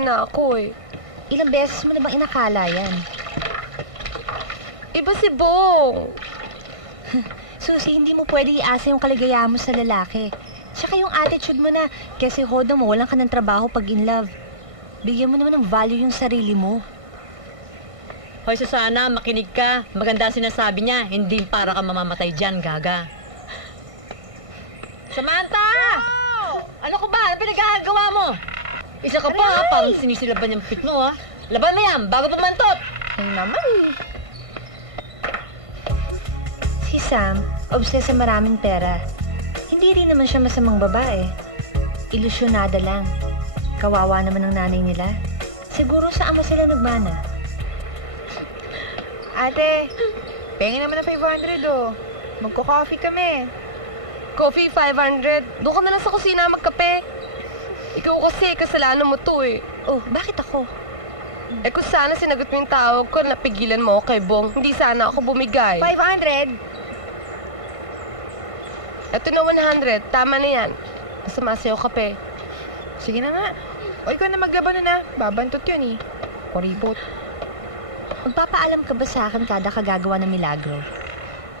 niya na ako eh. Ilang beses mo na bang inakala yan? Iba si Bong. Susi, hindi mo pwede iasa yung kaligayahan mo sa lalaki. Tsaka yung attitude mo na, kasi hodo mo, walang ka ng trabaho pag in love. Bigyan mo naman ng value yung sarili mo. Hoy, Susana, makinig ka. Maganda ang sinasabi niya. Hindi para ka mamamatay dyan, gaga. Samantha! Ano ko ba? Ano pinagagawa mo? Isa ka pa, ha? Parang sinisilaban yung pit mo, ha? Laban mo yan, bago pumantot! Ay naman eh. Si Sam, obsessed sa maraming pera. Hindi rin naman siya masamang babae. Ilusyonada lang. Kawawa naman ang nanay nila. Siguro sa ama sila nagmana. Ate, pengen naman ng 500 oh. Magko-coffee kami. Coffee 500. Doon ka na lang sa kusina magkape. Ikaw kasi, kasalanan mo to eh. Oh, bakit ako? Eh kung sana sinagot mo yung tawag ko, napigilan mo ako kay Bong. Hindi sana ako bumigay. 500? Ito na 100. Tama na yan. Masama sa'yo kape. Sige na nga. O ikaw na maglaban na. Babantot yun eh. Kuripot. Magpapaalam ka ba sa akin kada kagagawa ng milagro?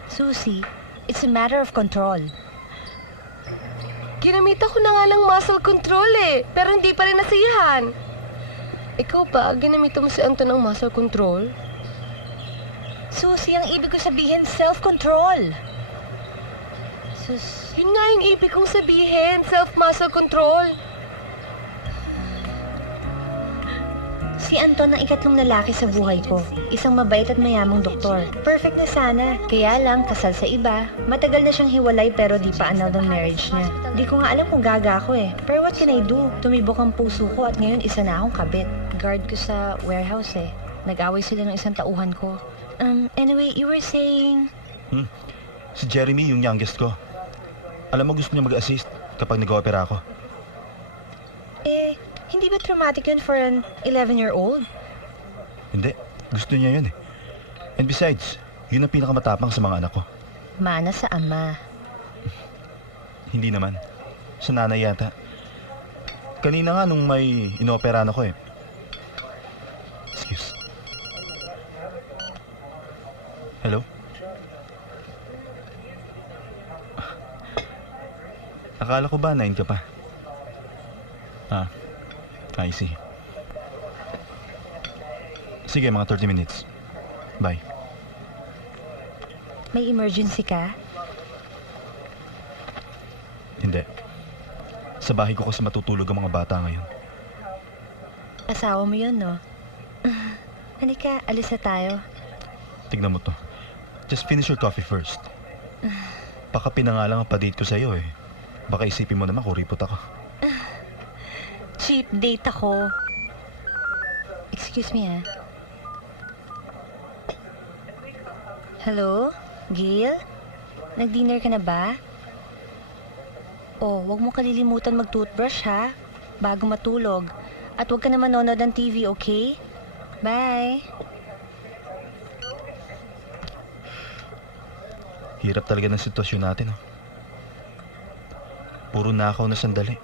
Susie, it's a matter of control. Ginamit ako na nga ng muscle control eh. Pero hindi pa rin nasiyahan. Ikaw ba, ginamitan mo si Anton ng muscle control? Susie, ang ibig ko sabihin, self-control. Yun nga yung ibig kong sabihin, self-muscle control. Si Anton ang ikatlong lalaki sa buhay ko. Isang mabait at mayamang doktor. Perfect na sana. Kaya lang, kasal sa iba. Matagal na siyang hiwalay pero di pa annulled ang marriage niya. Di ko nga alam kung gaga ako eh. Pero what can I do? Tumibok ang puso ko at ngayon isa na akong kabit. Guard ko sa warehouse eh. Nag-away sila ng isang tauhan ko. Anyway, you were saying... Si Jeremy, yung youngest ko. Alam mo, gusto niya mag-assist kapag nag-opera ako. Hindi ba traumatic yun for an 11-year-old? Hindi. Gusto niya yun eh. And besides, yun ang pinakamatapang sa mga anak ko. Mana sa ama. Hindi naman. Sa nanay yata. Kanina nga nung may inoperahan ako eh. Excuse. Hello? Akala ko ba 9 ka pa? I see. Sige, mga 30 minutes. Bye. May emergency ka? Hindi. Sa bahay ko kasi matutulog ang mga bata ngayon. Asawa mo yun, no? Halika, alis na tayo. Tignan mo to. Just finish your coffee first. Baka pinangalang ang pa-date ko sa'yo eh. Baka isipin mo naman kuripot ako. Cheap date ako. Excuse me, ah. Hello? Gil? Nag-dinner ka na ba? Oh, wag mo kalilimutan mag-toothbrush, ha? Bago matulog. At wag ka na manonood ng TV, okay? Bye! Hirap talaga ng sitwasyon natin, oh. Puro nakaw na sandali.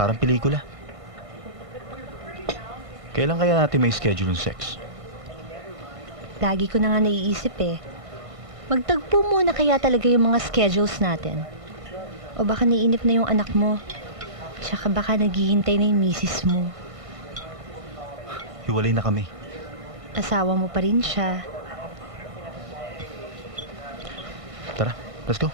Parang pelikula. Kailan kaya natin may schedule ng sex? Lagi ko na nga naiisip eh. Magtagpo muna kaya talaga yung mga schedules natin. O baka naiinip na yung anak mo. Tsaka baka naghihintay na yung misis mo. Hiwalay na kami. Asawa mo pa rin siya. Tara, let's go.